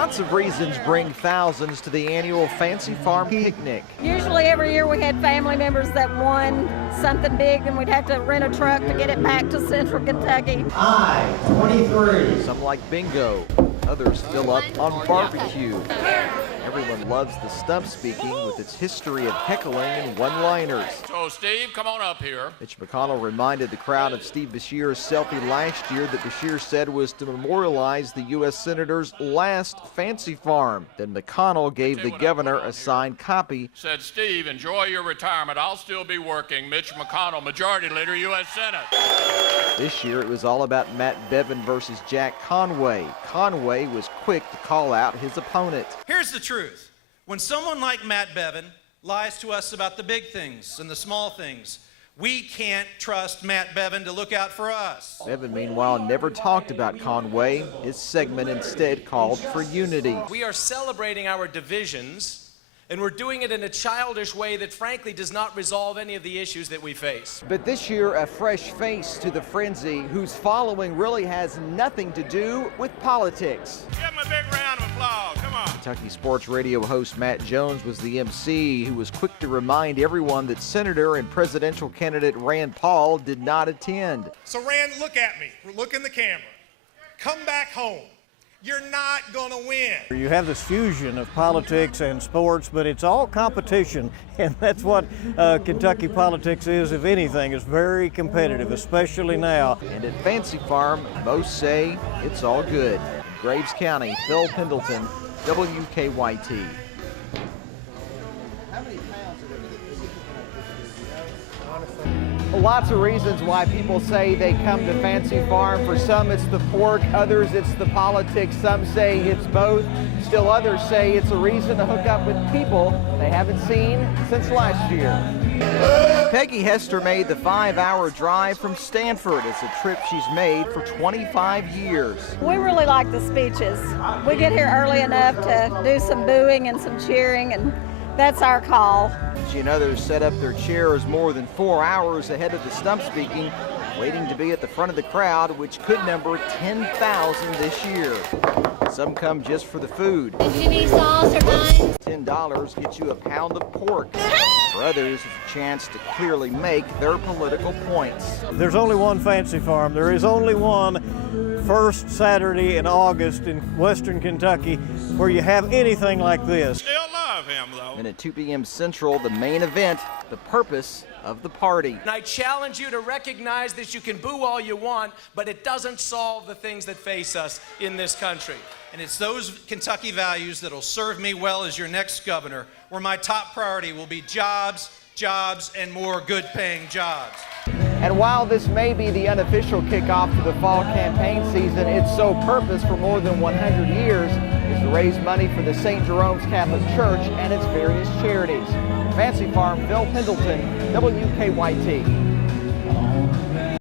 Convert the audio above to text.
Lots of reasons bring thousands to the annual Fancy Farm picnic. Usually every year we had family members that won something big and we'd have to rent a truck to get it back to Central Kentucky. I-23. Some like bingo, others fill up on barbecue. Everyone loves the stump speaking with its history of heckling and one-liners. So, Steve, come on up here. Mitch McConnell reminded the crowd of Steve Beshear's selfie last year that Beshear said was to memorialize the U.S. Senator's last Fancy Farm. Then McConnell gave the governor a signed copy. Said, Steve, enjoy your retirement. I'll still be working. Mitch McConnell, Majority Leader, U.S. Senate. This year it was all about Matt Bevin versus Jack Conway. Conway was quick to call out his opponent. Here's the truth. When someone like Matt Bevin lies to us about the big things and the small things, we can't trust Matt Bevin to look out for us. Bevin, meanwhile, never talked about Conway. His segment instead called for unity. We are celebrating our divisions, and we're doing it in a childish way that frankly does not resolve any of the issues that we face. But this year, a fresh face to the frenzy whose following really has nothing to do with politics. Give him a big round of applause. Come on. Kentucky Sports Radio host Matt Jones was the MC, who was quick to remind everyone that Senator and presidential candidate Rand Paul did not attend. So Rand, look at me. Look in the camera. Come back home. You're not going to win. You have this fusion of politics and sports, but it's all competition, and that's what Kentucky politics is, if anything. It's very competitive, especially now. And at Fancy Farm, most say it's all good. In Graves County, Phil Pendleton, WKYT. Lots of reasons why people say they come to Fancy Farm. For some, it's the pork. Others, it's the politics. Some say it's both. Still others say it's a reason to hook up with people they haven't seen since last year. Peggy Hester made the 5-hour drive from Stanford. It's a trip she's made for 25 years. We really like the speeches. We get here early enough to do some booing and some cheering, and that's our call. She and others set up their chairs more than 4 hours ahead of the stump speaking, waiting to be at the front of the crowd, which could number 10,000 this year. Some come just for the food. Did you need sauce or mine? $10 gets you a pound of pork. For others, it's a chance to clearly make their political points. There's only one Fancy Farm. There is only one first Saturday in August in Western Kentucky where you have anything like this. Still love him, though. And at 2 p.m. Central, the main event, the purpose of the party. And I challenge you to recognize that you can boo all you want, but it doesn't solve the things that face us in this country. And it's those Kentucky values that'll serve me well as your next governor, where my top priority will be jobs, jobs, and more good-paying jobs. And while this may be the unofficial kickoff to the fall campaign season, its sole purpose for more than 100 years is to raise money for the St. Jerome's Catholic Church and its various charities. Fancy Farm, Phil Pendleton, WKYT.